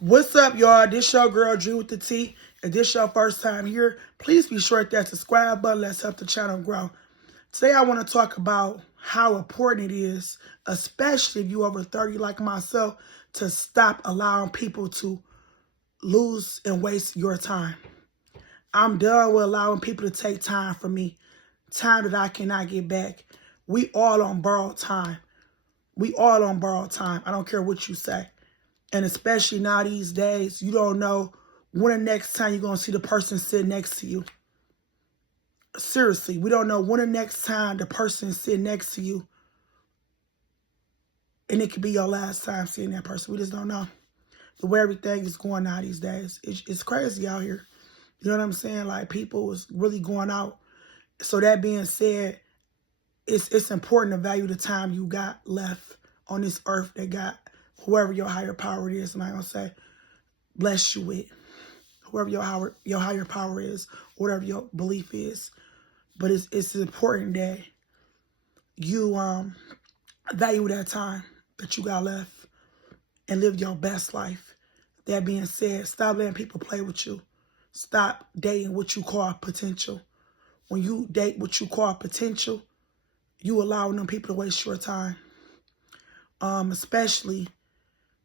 What's up, y'all? This your girl, Drew with the T. If this your first time here, please be sure to hit that subscribe button. Let's help the channel grow. Today, I want to talk about how important it is, especially if you over 30 like myself, to stop allowing people to lose and waste your time. I'm done with allowing people to take time from me, time that I cannot get back. We all on borrowed time. We all on borrowed time. I don't care what you say. And especially now these days, you don't know when the next time you're going to see the person sitting next to you. Seriously, we don't know when the next time the person is sitting next to you. And it could be your last time seeing that person. We just don't know. The way everything is going now these days. It's crazy out here. You know what I'm saying? Like, people is really going out. So that being said, it's important to value the time you got left on this earth that got whoever your higher power is. I'm not going to say bless you with. Whoever your higher power is, whatever your belief is. But it's important that you value that time that you got left and live your best life. That being said, stop letting people play with you. Stop dating what you call potential. When you date what you call potential, you allowing them people to waste your time. Especially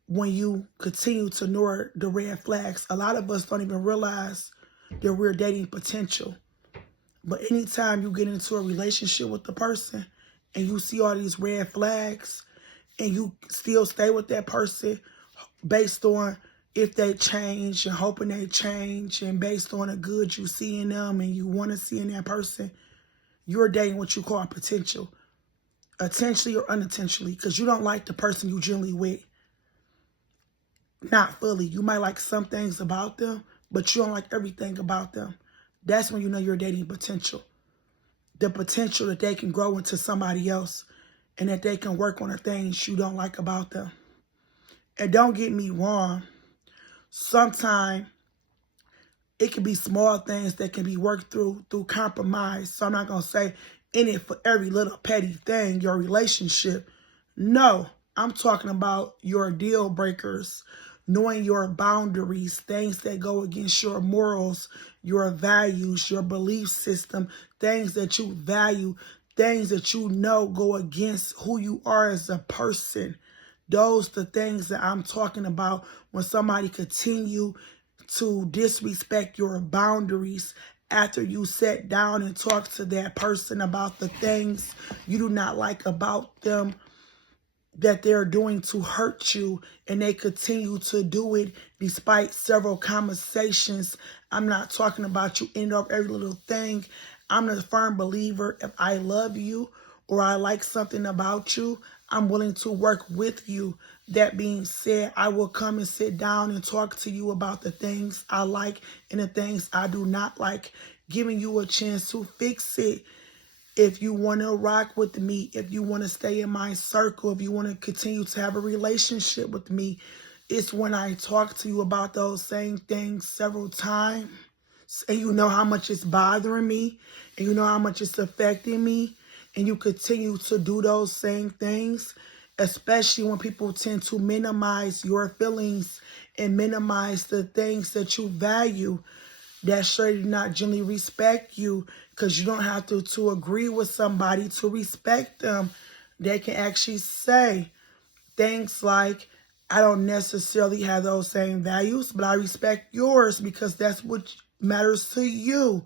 when you continue to ignore the red flags. A lot of us don't even realize that we're dating potential. But anytime you get into a relationship with the person and you see all these red flags and you still stay with that person based on if they change and hoping they change and based on the good you see in them and you want to see in that person, you're dating what you call potential. Intentionally or unintentionally, because you don't like the person you generally with. Not fully. You might like some things about them, but you don't like everything about them. That's when you know you're dating potential. The potential that they can grow into somebody else and that they can work on the things you don't like about them. And don't get me wrong. Sometimes it can be small things that can be worked through compromise. So I'm not going to say in it for every little petty thing, your relationship. No, I'm talking about your deal breakers, knowing your boundaries, things that go against your morals, your values, your belief system, things that you value, things that you know go against who you are as a person. Those the things that I'm talking about when somebody continue to disrespect your boundaries after you sit down and talk to that person about the things you do not like about them that they're doing to hurt you, and they continue to do it despite several conversations. I'm not talking about you end up every little thing. I'm a firm believer, if I love you or I like something about you, I'm willing to work with you. That being said, I will come and sit down and talk to you about the things I like and the things I do not like, giving you a chance to fix it. If you want to rock with me, if you want to stay in my circle, if you want to continue to have a relationship with me, it's when I talk to you about those same things several times, and you know how much it's bothering me, and you know how much it's affecting me, and you continue to do those same things, especially when people tend to minimize your feelings and minimize the things that you value. That sure do not generally respect you, because you don't have to agree with somebody to respect them. They can actually say things like, I don't necessarily have those same values, but I respect yours because that's what matters to you.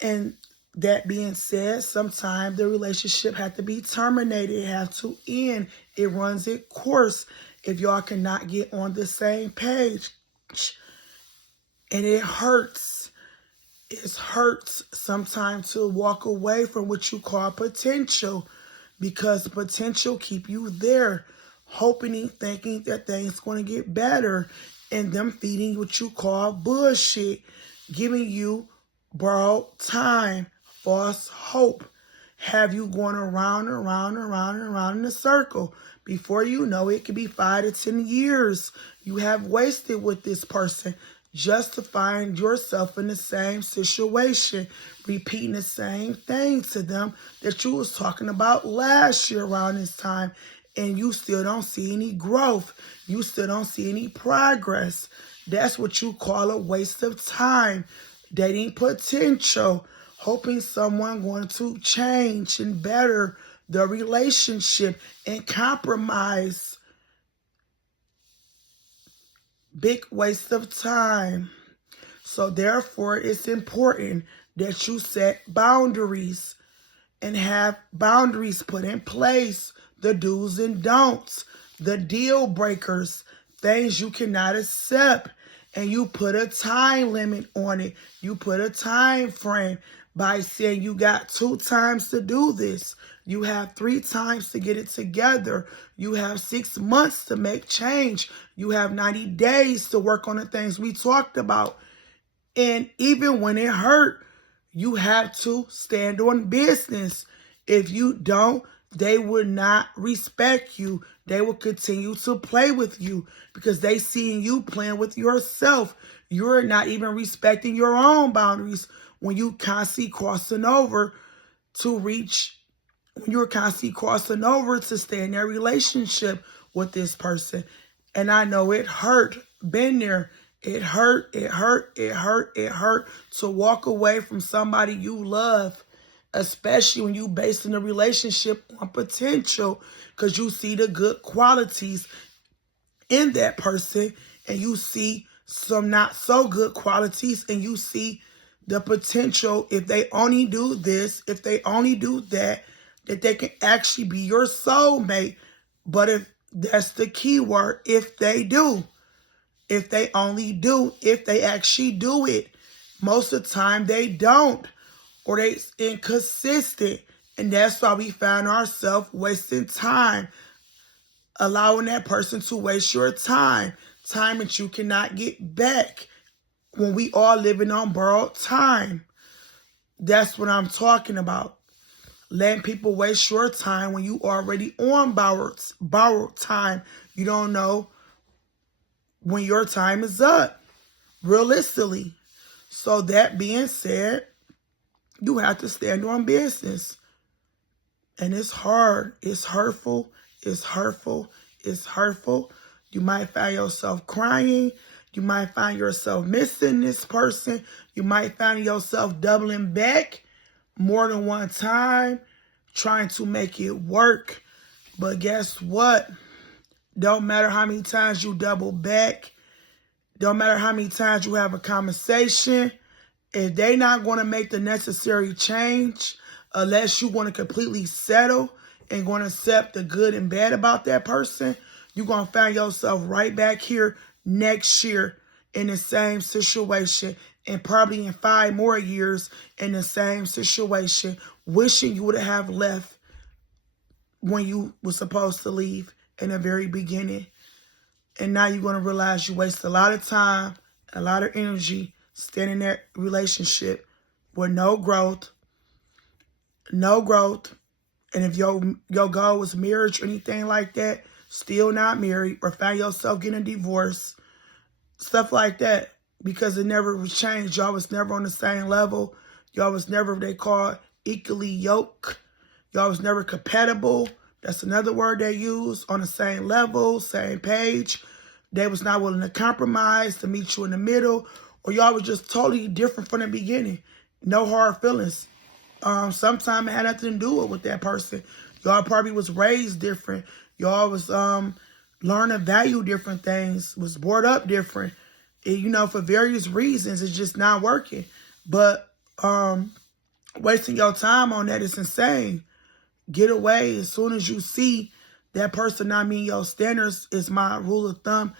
And that being said, sometimes the relationship has to be terminated. It has to end. It runs its course if y'all cannot get on the same page. And it hurts. It hurts sometimes to walk away from what you call potential, because potential keep you there, hoping and thinking that things going to get better, and them feeding what you call bullshit, giving you borrowed time, false hope, have you going around and around and around and around in a circle. Before you know it, could be 5 to 10 years you have wasted with this person, justifying yourself in the same situation, repeating the same things to them that you was talking about last year around this time. and you still don't see any growth. You still don't see any progress. That's what you call a waste of time. Dating potential, hoping someone going to change and better the relationship and compromise. Big waste of time. So therefore, it's important that you set boundaries and have boundaries put in place. The do's and don'ts, the deal breakers, things you cannot accept. And you put a time limit on it. You put a time frame by saying you got 2 times to do this. You have 3 times to get it together. You have 6 months to make change. You have 90 days to work on the things we talked about. And even when it hurt, you have to stand on business. If you don't, they will not respect you. They will continue to play with you because they seeing you playing with yourself. You're not even respecting your own boundaries when you constantly crossing over to reach, when you're constantly crossing over to stay in that relationship with this person. And I know it hurt. Been there. It hurt to walk away from somebody you love, especially when you basing a relationship on potential, because you see the good qualities in that person and you see some not so good qualities, and you see the potential, if they only do this, if they only do that they can actually be your soulmate. But if that's the key word, if they do. If they only do, if they actually do it. Most of the time they don't, or they inconsistent. And that's why we find ourselves wasting time, allowing that person to waste your time that you cannot get back when we all living on borrowed time. That's what I'm talking about. Letting people waste your time when you already on borrowed time. You don't know when your time is up, realistically. So that being said, you have to stand on business. And it's hard. It's hurtful. It's hurtful. It's hurtful. You might find yourself crying. You might find yourself missing this person. You might find yourself doubling back more than one time, trying to make it work. But guess what? Don't matter how many times you double back. Don't matter how many times you have a conversation. If they not going to make the necessary change, unless you want to completely settle and going to accept the good and bad about that person, you're going to find yourself right back here next year in the same situation, and probably in 5 more years in the same situation, wishing you would have left when you were supposed to leave in the very beginning. And now you're going to realize you waste a lot of time, a lot of energy staying in that relationship with no growth. And if your goal was marriage or anything like that, still not married, or find yourself getting a divorce, stuff like that, because it never was changed. Y'all was never on the same level. Y'all was never, they call equally yoked. Y'all was never compatible. That's another word they use. On the same level, same page. They was not willing to compromise, to meet you in the middle, or y'all was just totally different from the beginning. No hard feelings. Sometimes it had nothing to do with that person. Y'all probably was raised different. Y'all was learning to value different things, was brought up different. And, for various reasons, it's just not working. But wasting your time on that is insane. Get away as soon as you see that person not meeting your standards, is my rule of thumb.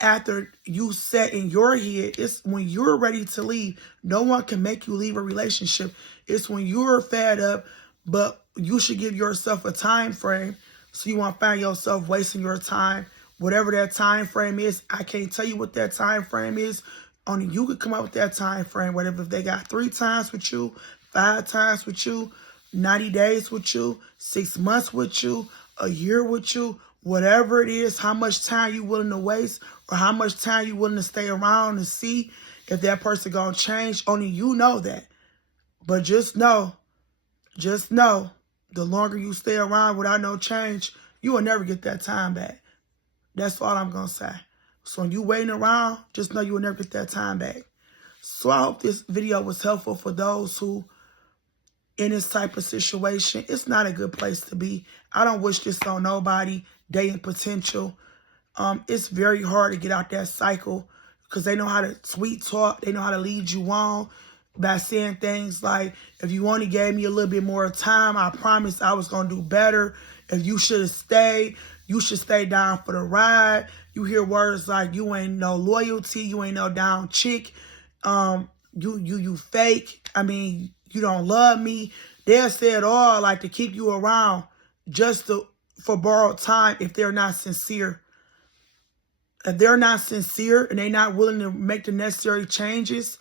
After you set in your head, it's when you're ready to leave. No one can make you leave a relationship. It's when you're fed up, but you should give yourself a time frame, so you won't find yourself wasting your time. Whatever that time frame is, I can't tell you what that time frame is. Only you could come up with that time frame. Whatever, if they got 3 times with you, 5 times with you, 90 days with you, 6 months with you, a year with you, whatever it is, how much time you willing to waste, or how much time you willing to stay around and see if that person gonna change. Only you know that. But just know, the longer you stay around without no change, you will never get that time back. That's all I'm going to say. So when you waiting around, just know you will never get that time back. So I hope this video was helpful for those who in this type of situation. It's not a good place to be. I don't wish this on nobody dating potential. It's very hard to get out that cycle because they know how to sweet talk. They know how to lead you on by saying things like, if you only gave me a little bit more time, I promised I was going to do better. If you should have stayed, you should stay down for the ride. You hear words like, you ain't no loyalty, you ain't no down chick, you fake, I mean, you don't love me. They'll say it all like to keep you around just for borrowed time if they're not sincere. If they're not sincere and they're not willing to make the necessary changes,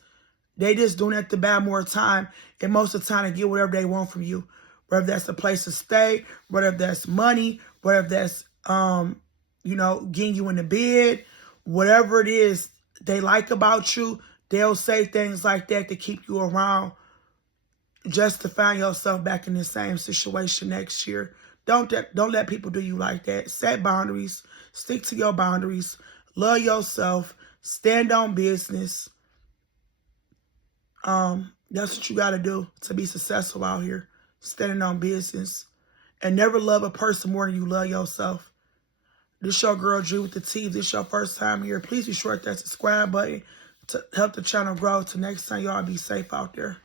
they just doing it to buy more time, and most of the time to get whatever they want from you. Whether that's a place to stay, whether that's money, whether that's, getting you in the bed, whatever it is they like about you, they'll say things like that to keep you around just to find yourself back in the same situation next year. Don't let people do you like that. Set boundaries. Stick to your boundaries. Love yourself. Stand on business. That's what you got to do to be successful out here. Standing on business. And never love a person more than you love yourself. This your girl, Drew with the T. If this your first time here, please be sure to hit that subscribe button to help the channel grow. Till next time, y'all be safe out there.